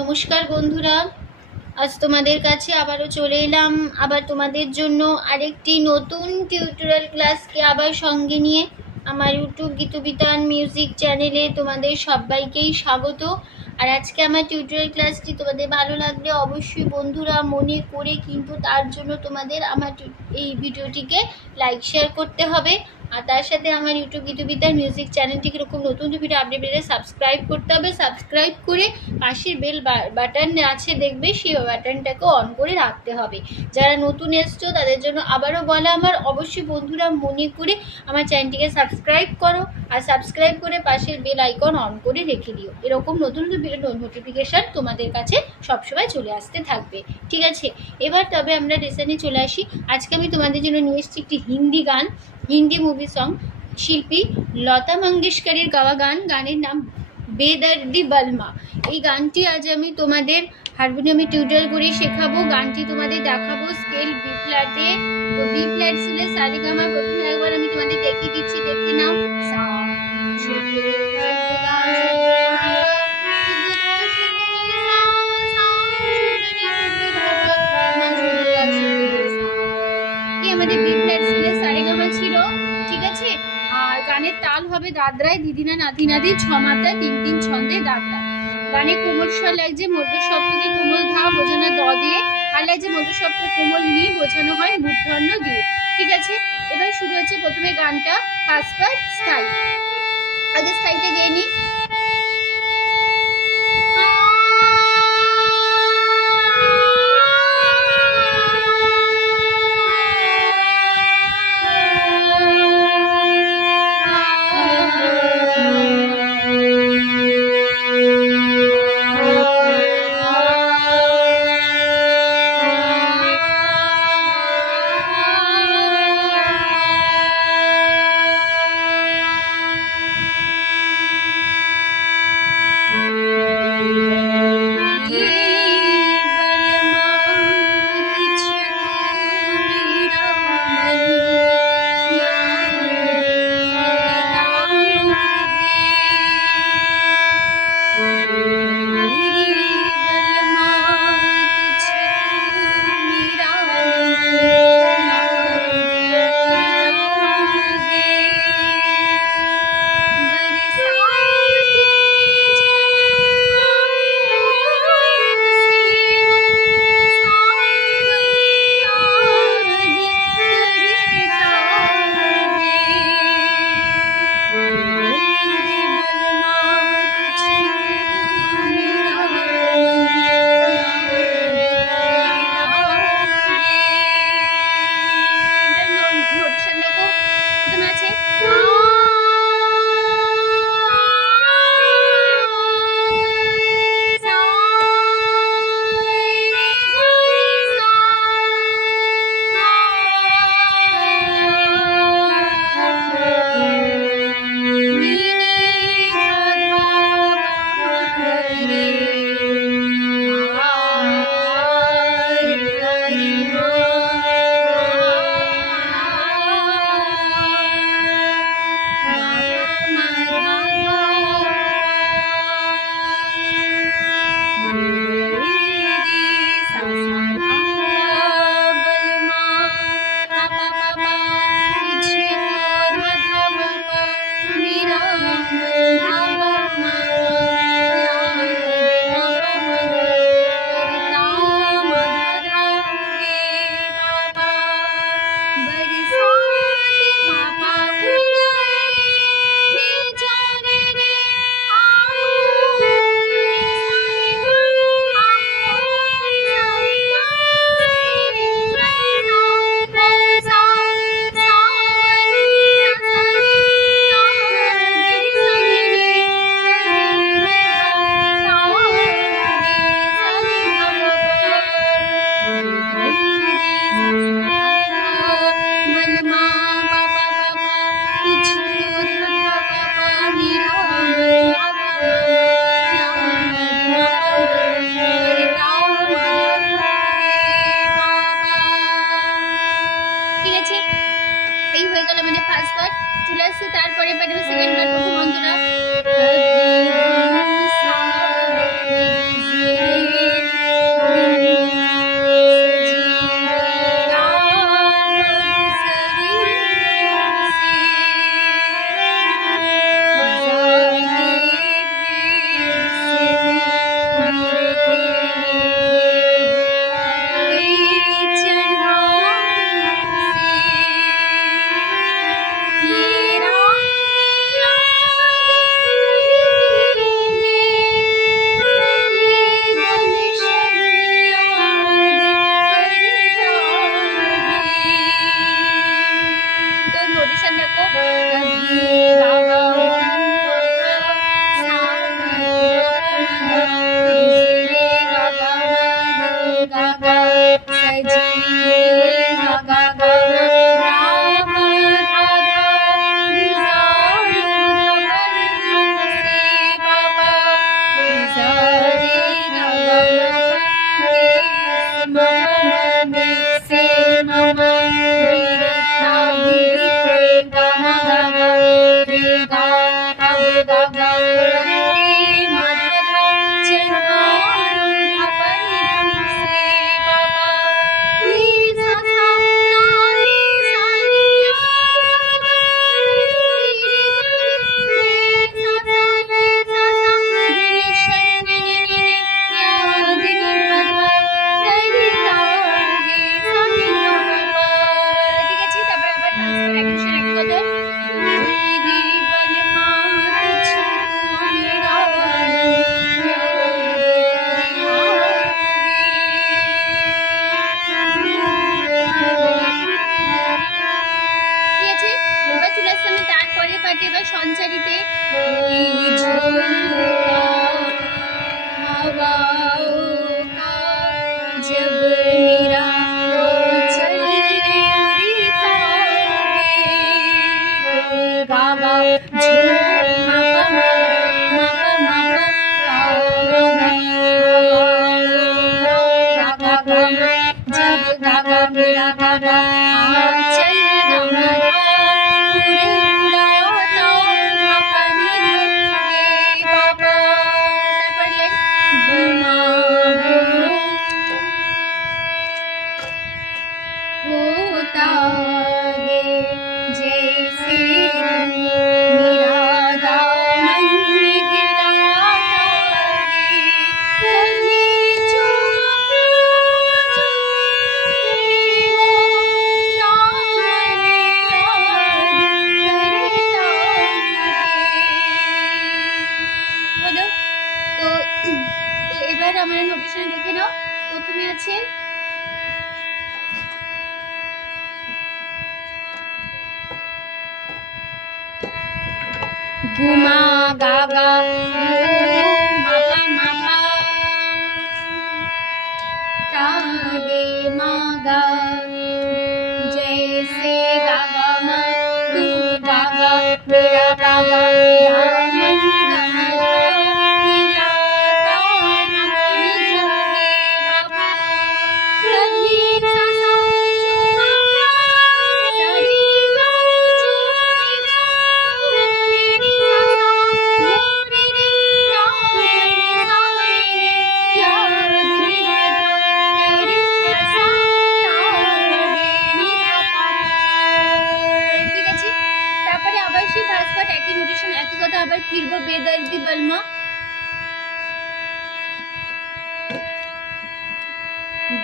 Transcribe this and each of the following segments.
নমস্কার বন্ধুরা, আজ তোমাদের কাছে আবারও চলে এলাম আবার তোমাদের জন্য আরেকটি নতুন টিউটোরিয়াল ক্লাসকে আবার সঙ্গে নিয়ে। আমার ইউটিউব গীতবিতান মিউজিক চ্যানেলে তোমাদের সবাইকেই স্বাগত। আর আজকে আমার টিউটোরিয়াল ক্লাসটি তোমাদের ভালো লাগলে অবশ্যই বন্ধুরা মনে করে কিন্তু তার জন্য তোমাদের আমার এই ভিডিওটিকে লাইক শেয়ার করতে হবে। আর তার সাথে আমার ইউটিউব গীতবিতান মিউজিক চ্যানেলটিকে এরকম নতুন ভিডিও আপডেট পেলে সাবস্ক্রাইব করতে হবে। সাবস্ক্রাইব করে পাশের বেল বাটন আছে দেখবে, সেই বাটনটাকে অন করে রাখতে হবে। যারা নতুন এসছো তাদের জন্য আবারও বলা আমার, অবশ্যই বন্ধুরা মনে করে আমার চ্যানেলটিকে সাবস্ক্রাইব করো আর সাবস্ক্রাইব করে পাশের বেল আইকন অন করে রেখে দিও। এরকম নতুন নতুন ভিডিও নোটিফিকেশান তোমাদের কাছে সবসময় চলে আসতে থাকবে। ঠিক আছে, এবার তবে আমরা লেসনে চলে আসি। আজকে আমি তোমাদের জন্য নিয়ে এসেছি একটি হিন্দি গান, হিন্দি মুভি সং, শিল্পী লতা মঙ্গেশকরের গাওয়া গান। গানের নাম বেদর্দি বলমা। এই গানটি আজ আমি তোমাদের হারমোনিয়ামে টিউটোরিয়াল করে শেখাবো। গানটি তোমাদের দেখাবো স্কেল বি ফ্ল্যাটে। তো বি ফ্ল্যাট স্কেলে সারেগামা প্রথমে একবার আমি তোমাদের দেখিয়ে দিচ্ছি, দেখে নাও। আমাদের বি ফ্ল্যাট স্কেলে সারেগামা ছিল, ঠিক আছে। আর গানের তাল হবে দাদরায় দিদিনা নাতি নাদি, ছ মাত্রায় তিন তিন ছন্দে দাদরা। গানে কোমল স্বর লাগছে মধ্য শব্দকে কোমল ধা বোঝানো দ দিয়ে, আর লাগছে মধ্য শব্দ কোমল নি বোঝানো হয় মূর্ধন্য দিয়ে। ঠিক আছে, এবার শুরু হচ্ছে প্রথমে গানটা ফার্স্ট পার্ট স্থায়ী। আগে স্থায়ীটা গেয়ে নিই। তো এবার আমরা নোটিশন দেখে নাও। প্রথমে আছে গুমা গাগা মাপা মাপা तागे मागा जैसे गागा मा तू गागा मेरा गागा दामन गागा मेरा दामन निझुके बाबा कभी सासा चुमा सरी गाची मेरी सासा मेरे रे दामन सारे याद আবার ফিরবো বেদর্দি বলমা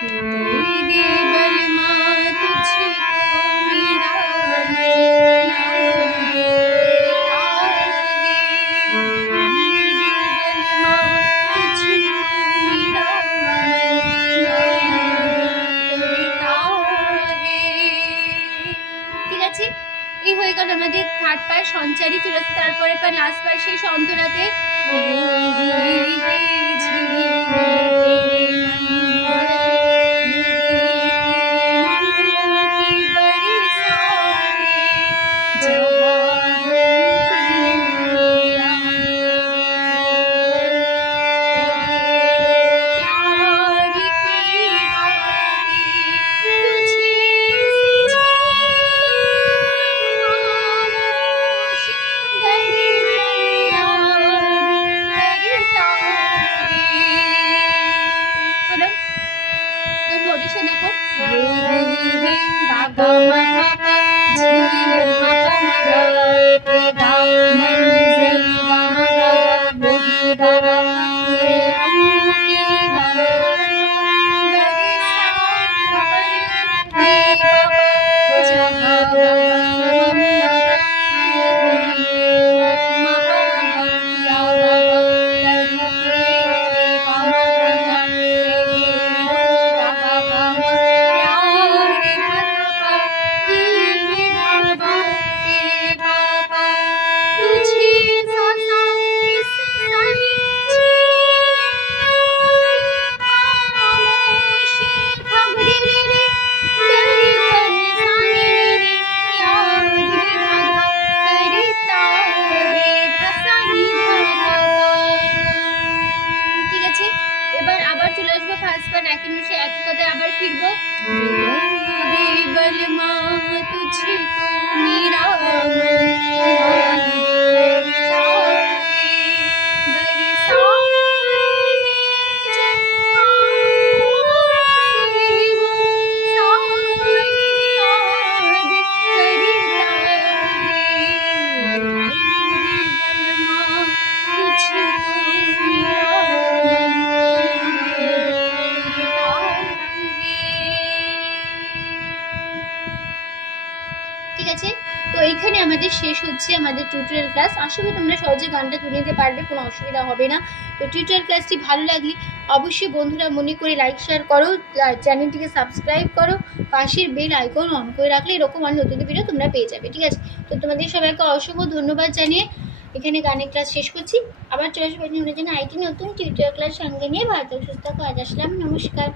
বেদর্দি বলমা তুঝকো মেরা ঠিক আছে। এই হয়ে গেল আমাদের থার্ড পার্ট সঞ্চারী চলেছে। তারপরে পার লাস্ট পার্ট শেষ অন্তরাতে তো এইখানে আমাদের শেষ হচ্ছে আমাদের টিউটোরিয়াল ক্লাস। আশা করি তোমরা সহজে গানটা তুলে নিতে পারবে, কোনো অসুবিধা হবে না। তো টিউটোরিয়াল ক্লাসটি ভালো লাগলে অবশ্যই বন্ধুরা মনে করে লাইক শেয়ার করো, চ্যানেলটিকে সাবস্ক্রাইব করো, পাশের বেল আইকন অন করে রাখলে এরকম আর নতুন ভিডিও তোমরা পেয়ে যাবে। ঠিক আছে, তো তোমাদের সবাইকে অসংখ্য ধন্যবাদ জানিয়ে এখানে গানের ক্লাস শেষ করছি। আবার চলে আসবো জন্য আইটি নতুন টিউটোরিয়াল ক্লাস সঙ্গে নিয়ে। ভালো সুস্থ থাকো। আজ আসলাম, নমস্কার।